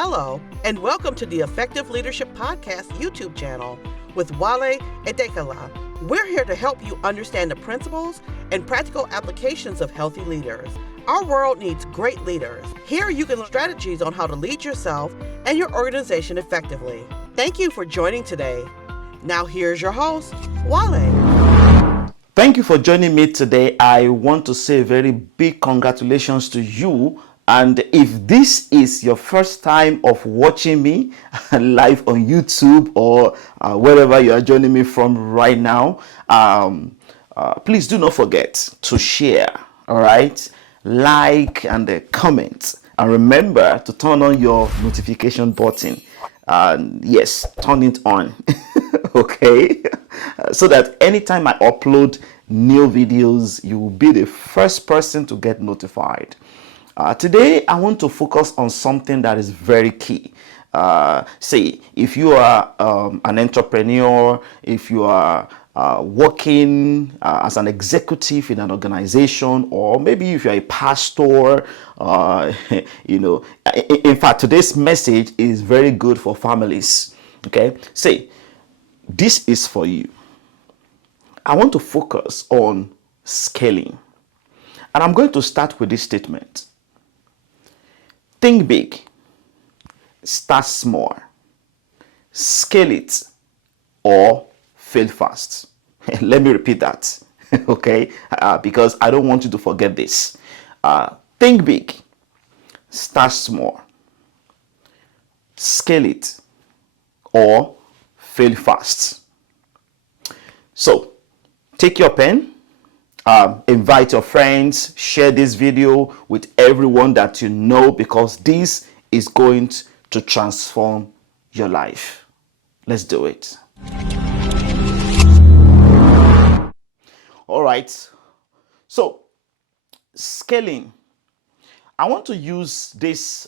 Hello, and welcome to the Effective Leadership Podcast YouTube channel with Wale Adekanla. We're here to help you understand the principles and practical applications of healthy leaders. Our world needs great leaders. Here you can learn strategies on how to lead yourself and your organization effectively. Thank you for joining today. Now here's your host, Wale. Thank you for joining me today. I want to say a very big congratulations to you. And if this is your first time of watching me live on YouTube or wherever you are joining me from right now, please do not forget to share, all right? Like and comment. And remember to turn on your notification button. Yes, turn it on. Okay? So that anytime I upload new videos, you will be the first person to get notified. Today, I want to focus on something that is very key. Say, if you are an entrepreneur, if you are working as an executive in an organization, or maybe if you're a pastor, in fact, today's message is very good for families. Okay, say, this is for you. I want to focus on scaling. And I'm going to start with this statement. Think big, start small, scale it, or fail fast. Let me repeat that, okay? Because I don't want you to forget this. Think big, start small, scale it, or fail fast. So, take your pen. Invite your friends, share this video with everyone that you know, because this is going to transform your life. Let's do it. All right. So, scaling. I want to use this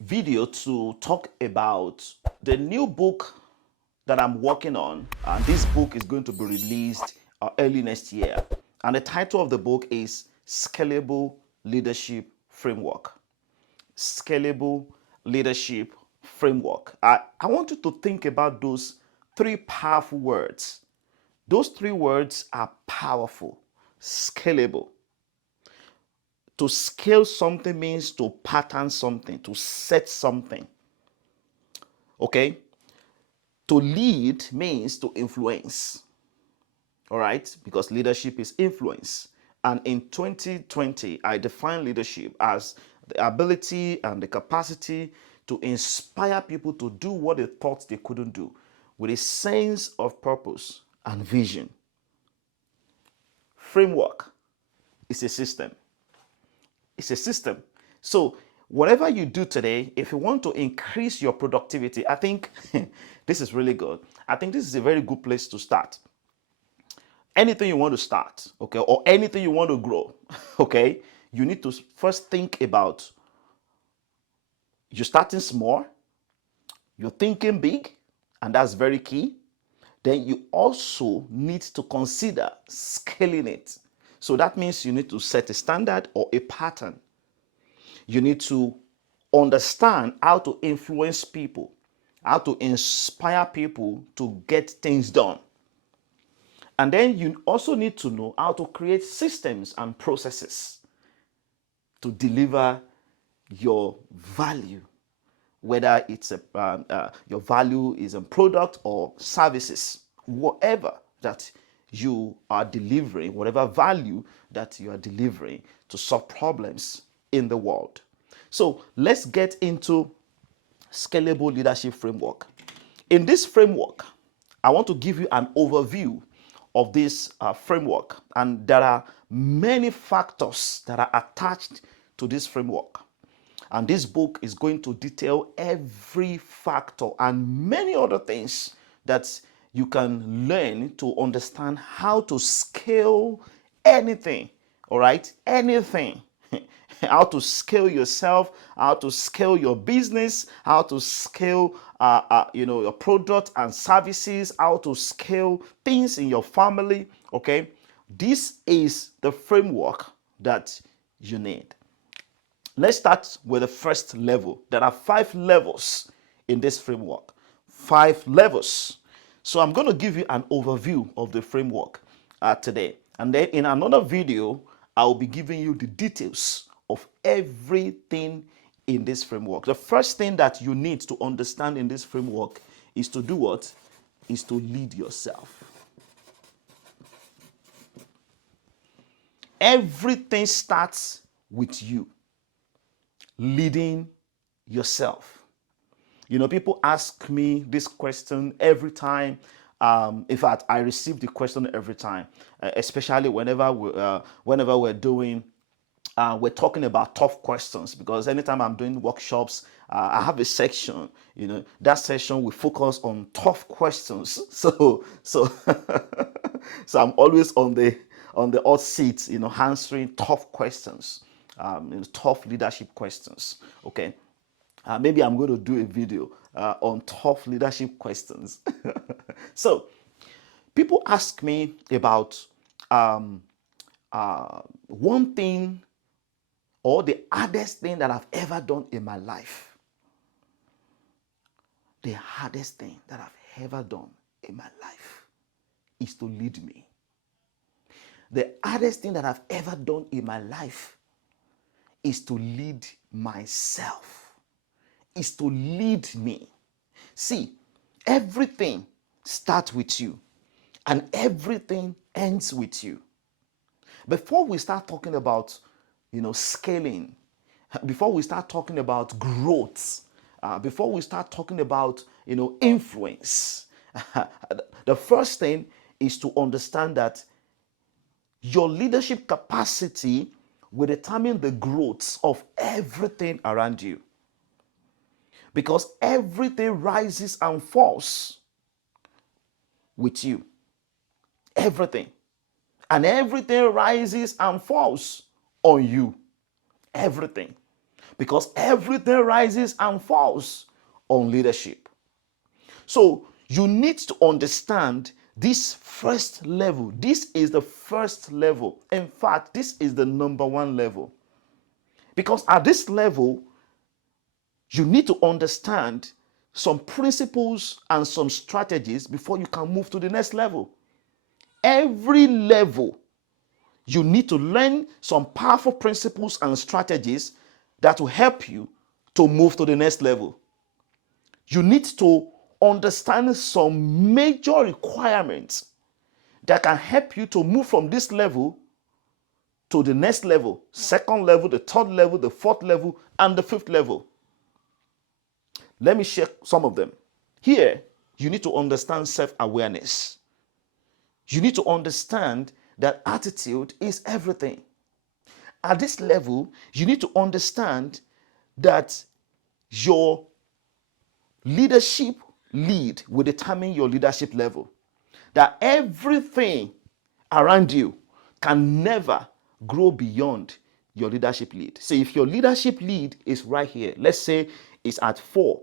video to talk about the new book that I'm working on. This book is going to be released early next year. And the title of the book is Scalable Leadership Framework. Scalable Leadership Framework. I want you to think about those three powerful words. Those three words are powerful. Scalable. To scale something means to pattern something, to set something. Okay? To lead means to influence, all right? Because leadership is influence. And in 2020, I define leadership as the ability and the capacity to inspire people to do what they thought they couldn't do with a sense of purpose and vision. Framework is a system. It's a system. So whatever you do today, if you want to increase your productivity, I think this is really good. I think this is a very good place to start. Anything you want to start, okay, or anything you want to grow, okay, you need to first think about you're starting small, you're thinking big, and that's very key. Then you also need to consider scaling it. So that means you need to set a standard or a pattern. You need to understand how to influence people, how to inspire people to get things done. And then you also need to know how to create systems and processes to deliver your value, whether it's your value is a product or services, whatever that you are delivering, whatever value that you are delivering to solve problems in the world. So let's get into Scalable Leadership Framework. In this framework, I want to give you an overview of this framework, and there are many factors that are attached to this framework. And this book is going to detail every factor and many other things that you can learn to understand how to scale anything, all right? Anything. How to scale yourself, how to scale your business, how to scale your product and services, how to scale things in your family, okay? This is the framework that you need. Let's start with the first level. There are 5 levels in this framework. 5 levels. So I'm going to give you an overview of the framework today. And then in another video, I'll be giving you the details of everything in this framework. The first thing that you need to understand in this framework is to do what? Is to lead yourself. Everything starts with you leading yourself. You know, people ask me this question every time. In fact, I receive the question every time, especially whenever we're doing, we're talking about tough questions. Because anytime I'm doing workshops, I have a section. You know, that section will focus on tough questions. So so I'm always on the hot seat, you know, answering tough questions, tough leadership questions. Okay. Maybe I'm going to do a video on tough leadership questions. So, people ask me about one thing or the hardest thing that I've ever done in my life. The hardest thing that I've ever done in my life is to lead me. The hardest thing that I've ever done in my life is to lead myself. Is to lead me. See, everything starts with you and everything ends with you. Before we start talking about, scaling, before we start talking about growth, before we start talking about, influence, the first thing is to understand that your leadership capacity will determine the growth of everything around you. Because everything rises and falls with you. Everything. And everything rises and falls on you. Everything. Because everything rises and falls on leadership. So you need to understand this first level. This is the first level. In fact, this is the number 1 level. Because at this level, you need to understand some principles and some strategies before you can move to the next level. Every level, you need to learn some powerful principles and strategies that will help you to move to the next level. You need to understand some major requirements that can help you to move from this level to the next level, second level, the third level, the fourth level, and the fifth level. Let me share some of them. Here, you need to understand self-awareness. You need to understand that attitude is everything. At this level, you need to understand that your leadership lead will determine your leadership level. That everything around you can never grow beyond your leadership lead. So if your leadership lead is right here, let's say it's at 4,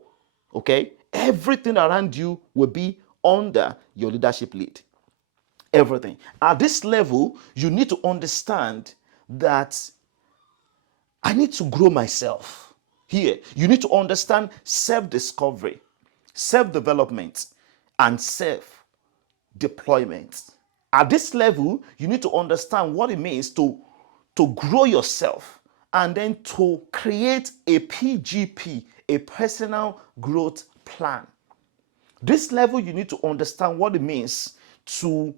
okay? Everything around you will be under your leadership lead. Everything. At this level, you need to understand that I need to grow myself. Here, you need to understand self-discovery, self-development, and self-deployment. At this level, you need to understand what it means to grow yourself and then to create a PGP, a personal growth plan. This level, you need to understand what it means to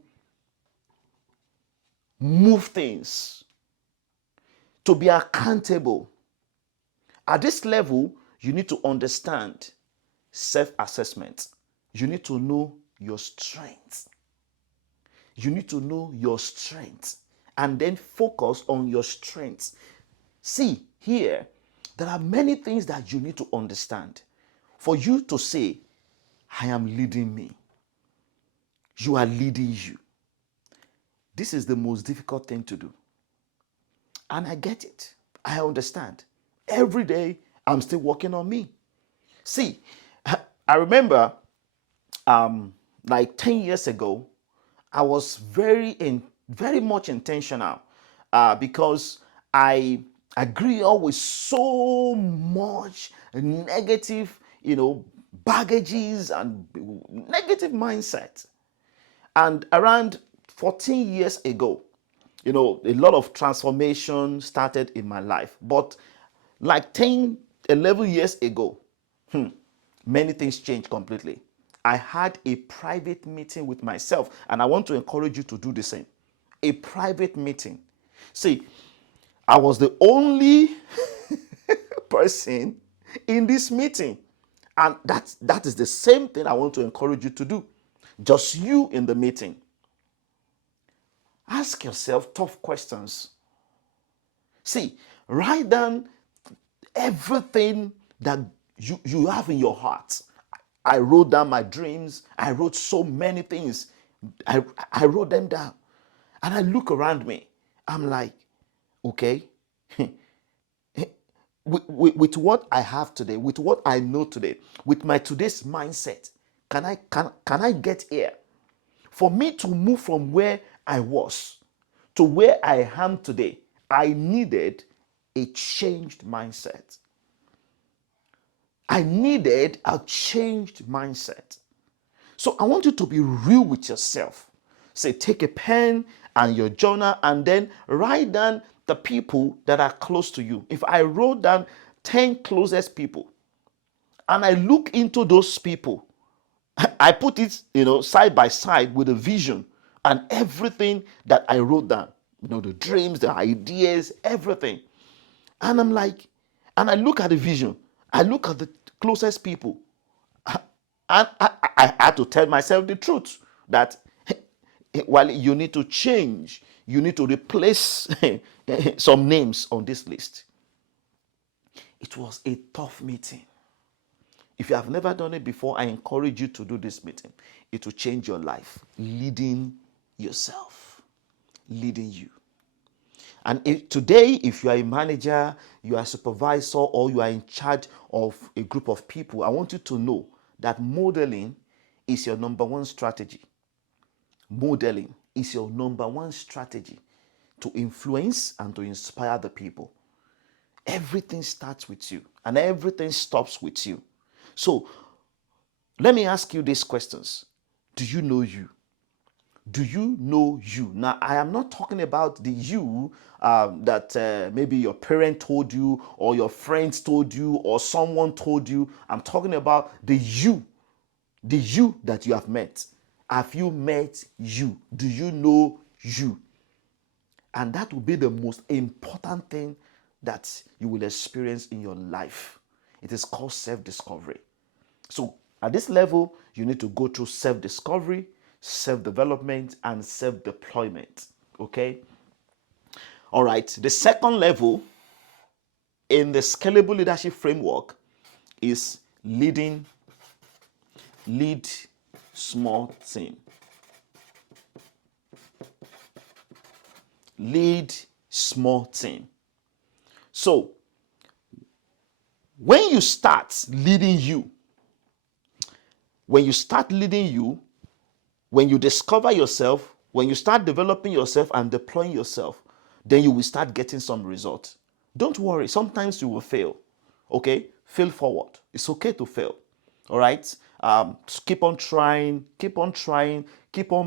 move things, to be accountable. At this level, you need to understand self-assessment. You need to know your strengths. You need to know your strengths and then focus on your strengths. See, here, there are many things that you need to understand for you to say, I am leading me. You are leading you. This is the most difficult thing to do. And I get it. I understand. Every day, I'm still working on me. See, I remember like 10 years ago, I was very much intentional because I I grew up with so much negative, baggages and negative mindset. And around 14 years ago, a lot of transformation started in my life. But like 10, 11 years ago, many things changed completely. I had a private meeting with myself, and I want to encourage you to do the same. A private meeting. See, I was the only person in this meeting. And that is the same thing I want to encourage you to do. Just you in the meeting. Ask yourself tough questions. See, write down everything that you have in your heart. I wrote down my dreams. I wrote so many things. I wrote them down. And I look around me. I'm like, okay, with what I have today, with what I know today, with my today's mindset, can I get here? For me to move from where I was to where I am today, I needed a changed mindset. I needed a changed mindset. So I want you to be real with yourself. Say, take a pen and your journal and then write down the people that are close to you. If I wrote down 10 closest people and I look into those people, I put it, side by side with a vision and everything that I wrote down, the dreams, the ideas, everything. And I'm like, and I look at the vision, I look at the closest people, and I had to tell myself the truth that while you need to change, you need to replace some names on this list. It was a tough meeting. If you have never done it before, I encourage you to do this meeting. It will change your life. Leading yourself. Leading you. And today, if you are a manager, you are a supervisor, or you are in charge of a group of people, I want you to know that modeling is your number one strategy. Modeling is your number one strategy to influence and to inspire the people. Everything starts with you and everything stops with you. So let me ask you these questions. Do you know you? Do you know you? Now, I am not talking about the you that maybe your parent told you or your friends told you or someone told you. I'm talking about the you that you have met. Have you met you? Do you know you? And that will be the most important thing that you will experience in your life. It is called self-discovery. So at this level, you need to go through self-discovery, self-development, and self-deployment. Okay? All right. The second level in the scalable leadership framework is lead small team. Lead small team. So when you start leading you, when you discover yourself, when you start developing yourself and deploying yourself, then you will start getting some results. Don't worry, sometimes you will fail. Okay? Fail forward. It's okay to fail. All right? Keep on trying, keep on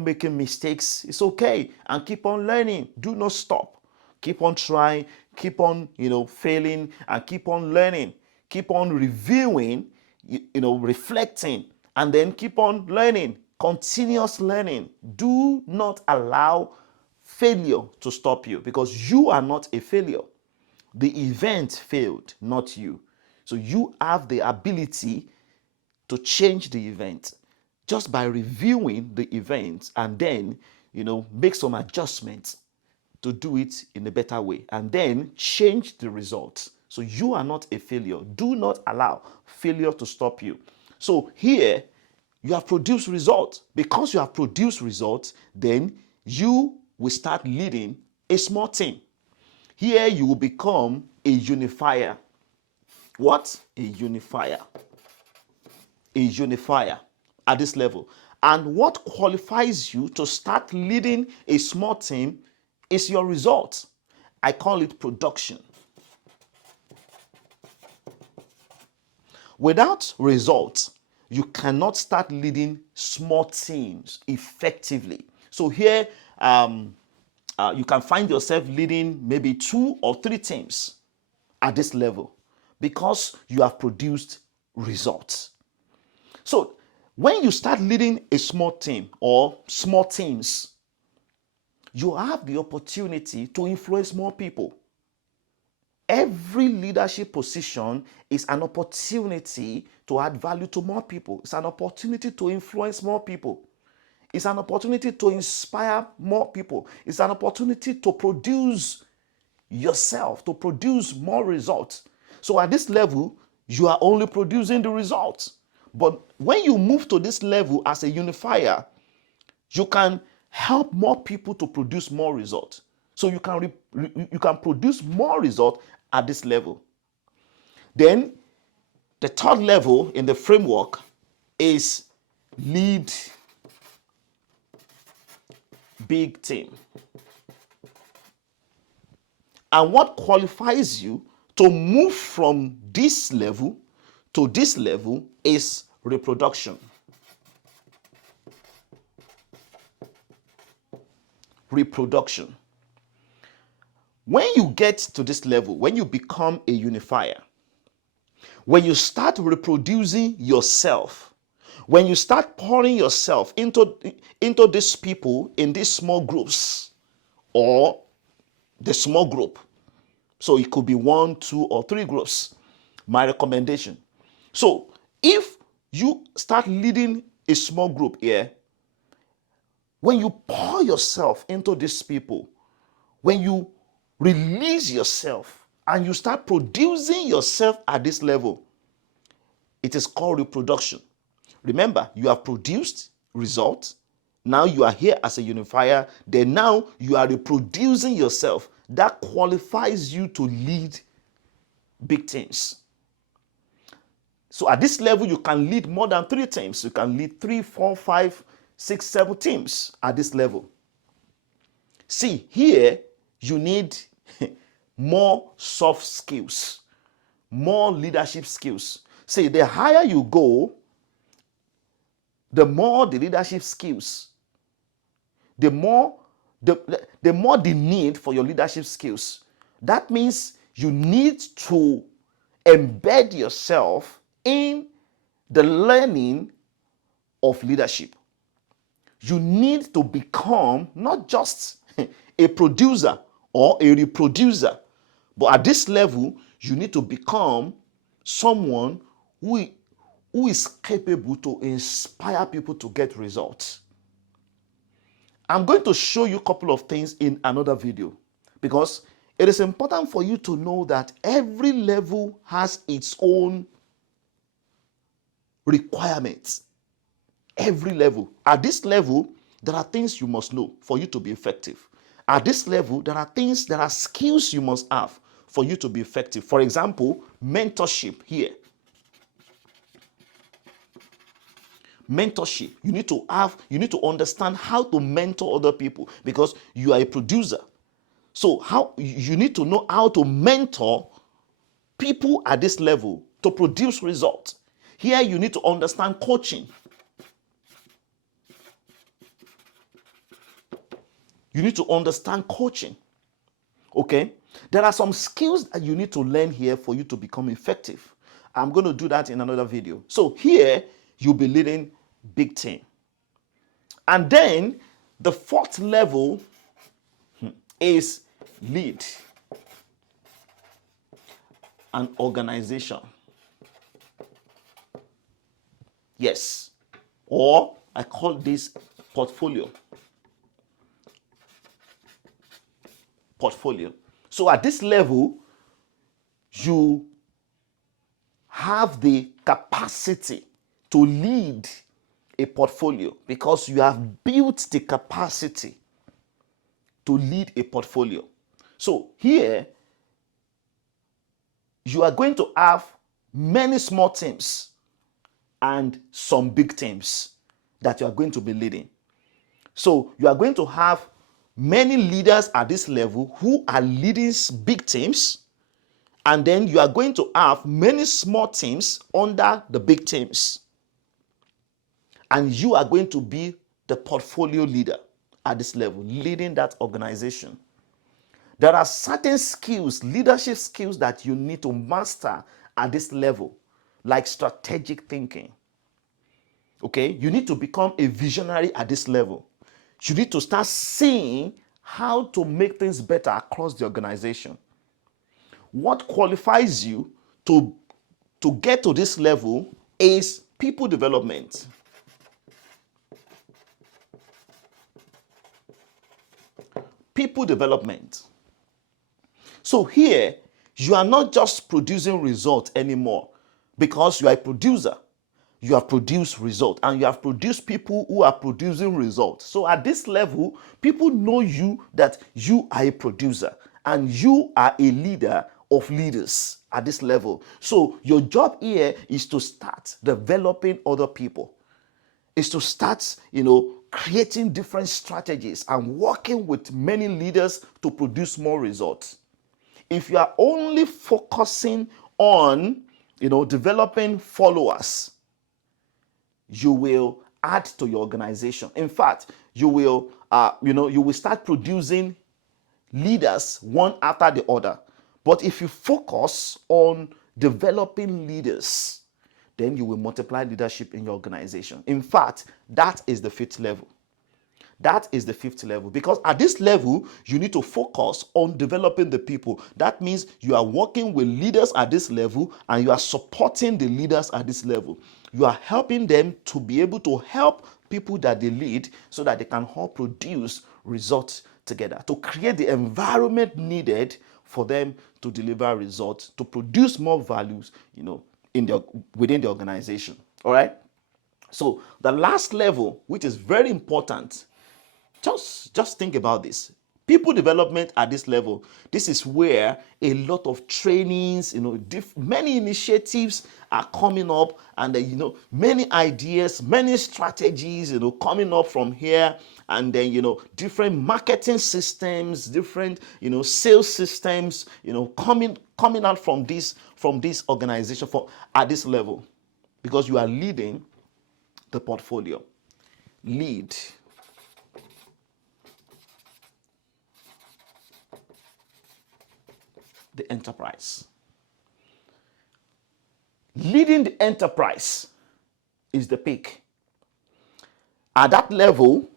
making mistakes. It's okay. And keep on learning. Do not stop. Keep on trying, keep on, failing, and keep on learning. Keep on reviewing, reflecting, and then keep on learning. Continuous learning. Do not allow failure to stop you because you are not a failure. The event failed, not you. So you have the ability to change the event just by reviewing the event and then, make some adjustments to do it in a better way and then change the results. So you are not a failure. Do not allow failure to stop you. So here, you have produced results. Because you have produced results, then you will start leading a small team. Here you will become a unifier. What? A unifier. A unifier at this level. And what qualifies you to start leading a small team is your results. I call it production. without results, you cannot start leading small teams effectively. So here, you can find yourself leading maybe 2 or 3 teams at this level because you have produced results. So when you start leading a small team or small teams, you have the opportunity to influence more people. Every leadership position is an opportunity to add value to more people. It's an opportunity to influence more people. It's an opportunity to inspire more people. It's an opportunity to produce yourself, to produce more results. So at this level, you are only producing the results. But when you move to this level as a unifier, you can help more people to produce more results. So you can produce more results at this level. Then the third level in the framework is lead big team. And what qualifies you to move from this level to this level is reproduction. Reproduction. When you get to this level, when you become a unifier, when you start reproducing yourself, when you start pouring yourself into these people in these small groups or the small group, so it could be 1, 2, or 3 groups, my recommendation. So if you start leading a small group here, when you pour yourself into these people, when you release yourself and you start producing yourself at this level, it is called reproduction. Remember, you have produced results. Now you are here as a unifier. Then now you are reproducing yourself. That qualifies you to lead big teams. So at this level, you can lead more than 3 teams. You can lead 3, 4, 5, 6, 7 teams at this level. See, here you need more soft skills, more leadership skills. See, the higher you go, the more the leadership skills, the more the need for your leadership skills. That means you need to embed yourself in the learning of leadership. You need to become not just a producer or a reproducer, but at this level, you need to become someone who is capable to inspire people to get results. I'm going to show you a couple of things in another video because it is important for you to know that every level has its own requirements. Every level. At this level, there are things you must know for you to be effective. At this level, there are skills you must have for you to be effective. For example, mentorship here. Mentorship. You need to understand how to mentor other people because you are a producer. So how you need to know how to mentor people at this level to produce results. Here you need to understand coaching. You need to understand coaching. Okay? There are some skills that you need to learn here for you to become effective. I'm going to do that in another video. So here you'll be leading big team. And then the 4th level is lead an organization. Yes. Or I call this portfolio. Portfolio. So at this level, you have the capacity to lead a portfolio because you have built the capacity to lead a portfolio. So here, you are going to have many small teams and some big teams that you are going to be leading. So you are going to have many leaders at this level who are leading big teams, And then you are going to have many small teams under the big teams. And you are going to be the portfolio leader at this level, leading that organization. There are certain skills, leadership skills, that you need to master at this level, like strategic thinking. Okay, you need to become a visionary at this level. You need to start seeing how to make things better across the organization. What qualifies you to get to this level is people development. People development. So here, you are not just producing results anymore because you are a producer. You have produced results, and you have produced people who are producing results. So at this level, people know you, that you are a producer and you are a leader of leaders at this level. So your job here is to start developing other people, is to start, creating different strategies and working with many leaders to produce more results. If you are only focusing on, developing followers, you will add to your organization. In fact, you will start producing leaders one after the other. But if you focus on developing leaders, then you will multiply leadership in your organization. In fact, that is the fifth level. That is the fifth level, because at this level, you need to focus on developing the people. That means you are working with leaders at this level and you are supporting the leaders at this level. You are helping them to be able to help people that they lead so that they can all produce results together, to create the environment needed for them to deliver results, to produce more values, within the organization. All right. So the last level, which is very important, just think about this. People development at this level, this is where a lot of trainings, many initiatives are coming up, and many ideas, many strategies, coming up from here, and then different marketing systems, different sales systems, coming out from this organization at this level, because you are leading the portfolio. Lead the enterprise. Leading the enterprise is the peak. At that level,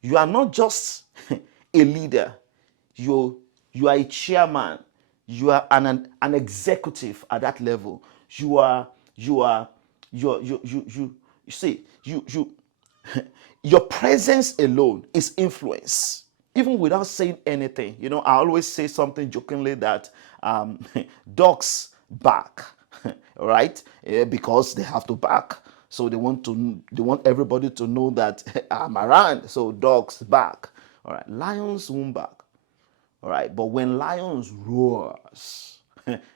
you are not just a leader. You are a chairman. You are an executive at that level. You see, your presence alone is influence, even without saying anything. I always say something jokingly that dogs bark, right? Because they have to bark. So they want everybody to know that I'm around. So dogs bark. All right. Lions won't bark. All right. But when lions roars,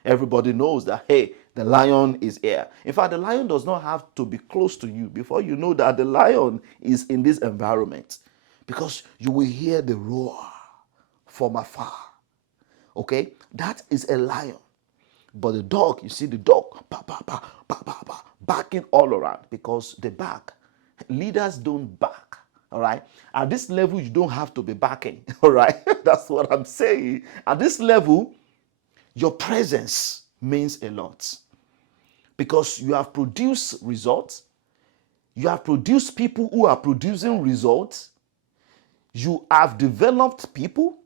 everybody knows that, hey, the lion is here. In fact, the lion does not have to be close to you before you know that the lion is in this environment, because you will hear the roar from afar. Okay, that is a lion. But the dog, you see the dog barking all around, because they bark. Leaders don't bark. All right. At this level, you don't have to be barking. All right. That's what I'm saying. At this level, your presence means a lot, because you have produced results. You have produced people who are producing results. You have developed people,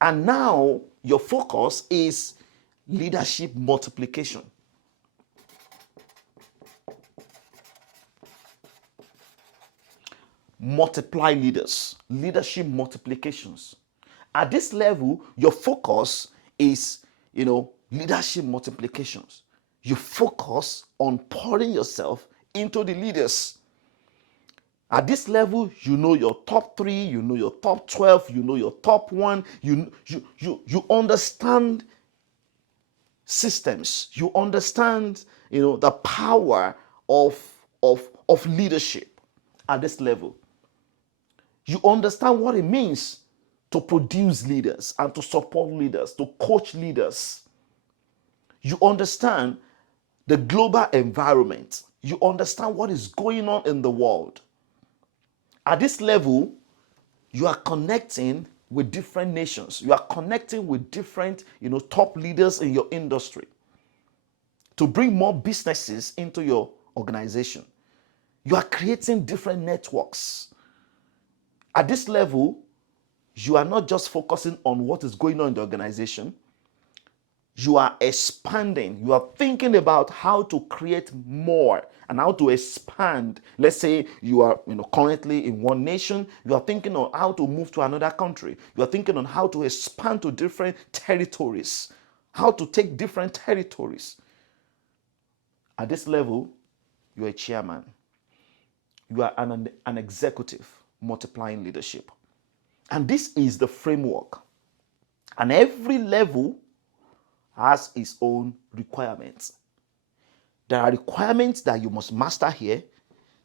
and now your focus is leadership multiplication. Multiply leaders, leadership multiplications. At this level, your focus is, leadership multiplications. You focus on pouring yourself into the leaders. At this level, you know your top 3, you know your top 12, you know your top 1. You understand systems. You understand, the power of leadership at this level. You understand what it means to produce leaders and to support leaders, to coach leaders. You understand the global environment. You understand what is going on in the world. At this level, you are connecting with different nations. You are connecting with different, top leaders in your industry to bring more businesses into your organization. You are creating different networks. At this level, you are not just focusing on what is going on in the organization. You are expanding. You are thinking about how to create more and how to expand. Let's say you are currently in one nation. You are thinking on how to move to another country. You are thinking on how to expand to different territories, how to take different territories. At this level, you are a chairman. You are an executive multiplying leadership. And this is the framework. And every level has its own requirements. There are requirements that you must master here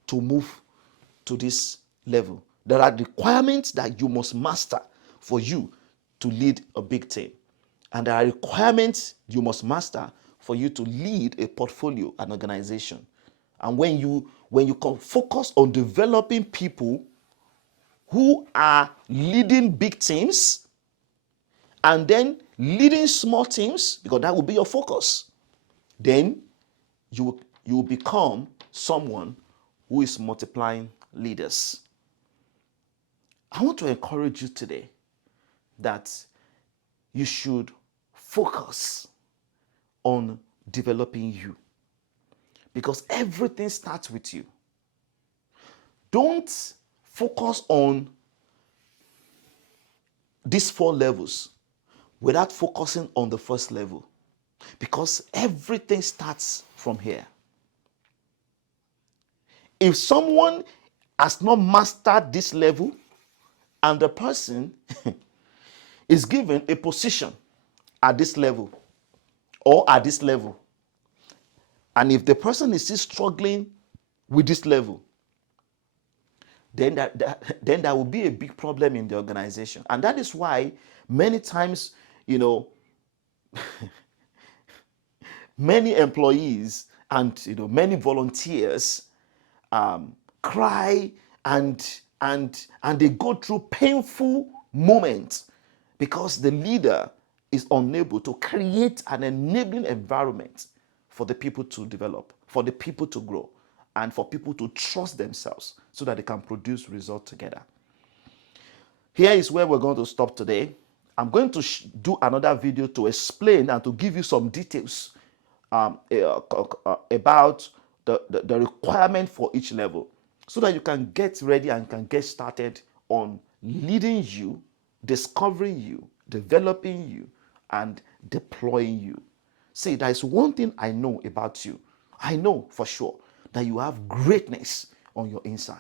to move to this level. There are requirements that you must master for you to lead a big team. And there are requirements you must master for you to lead a portfolio, an organization. And when you can focus on developing people who are leading big teams and then leading small teams, because that will be your focus, then you will become someone who is multiplying leaders. I want to encourage you today that you should focus on developing you, because everything starts with you. Don't focus on these 4 levels without focusing on the first level, because everything starts from here. If someone has not mastered this level and the person is given a position at this level or at this level, and if the person is still struggling with this level, then there will be a big problem in the organization. And that is why many times, many employees and many volunteers cry and they go through painful moments because the leader is unable to create an enabling environment for the people to develop, for the people to grow, and for people to trust themselves so that they can produce results together. Here is where we're going to stop today. I'm going to do another video to explain and to give you some details about the requirement for each level, so that you can get ready and can get started on leading you, discovering you, developing you, and deploying you. See, there is one thing I know about you. I know for sure that you have greatness on your inside.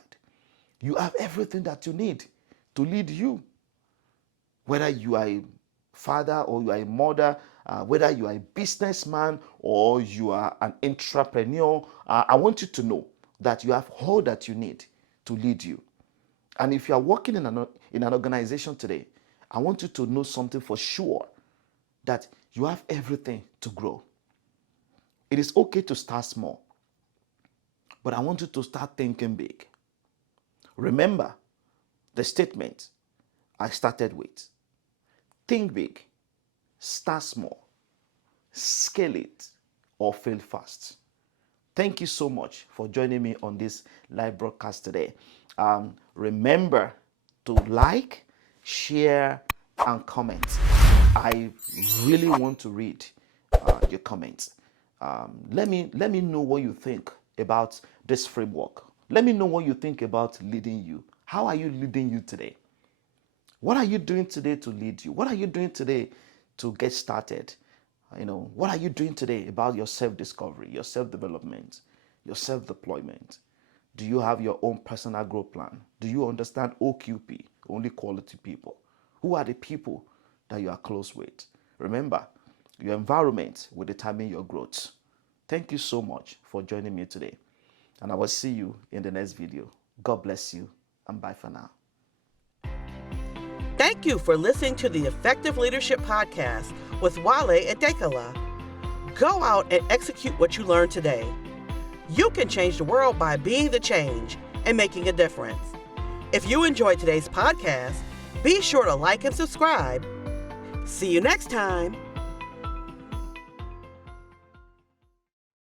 You have everything that you need to lead you. Whether you are a father or you are a mother, whether you are a businessman or you are an entrepreneur, I want you to know that you have all that you need to lead you. And if you are working in an organization today, I want you to know something for sure, that you have everything to grow. It is okay to start small, but I want you to start thinking big. Remember the statement I started with. Think big, start small, scale it, or fail fast. Thank you so much for joining me on this live broadcast today. Remember to like, share, and comment. I really want to read your comments. Let me know what you think about this framework. Let me know what you think about leading you. How are you leading you today? What are you doing today to lead you? What are you doing today to get started? What are you doing today about your self-discovery, your self-development, your self-deployment? Do you have your own personal growth plan? Do you understand OQP, only quality people? Who are the people that you are close with? Remember, your environment will determine your growth. Thank you so much for joining me today. And I will see you in the next video. God bless you, and bye for now. Thank you for listening to the Effective Leadership Podcast with Wale Adekanla. Go out and execute what you learned today. You can change the world by being the change and making a difference. If you enjoyed today's podcast, be sure to like and subscribe. See you next time.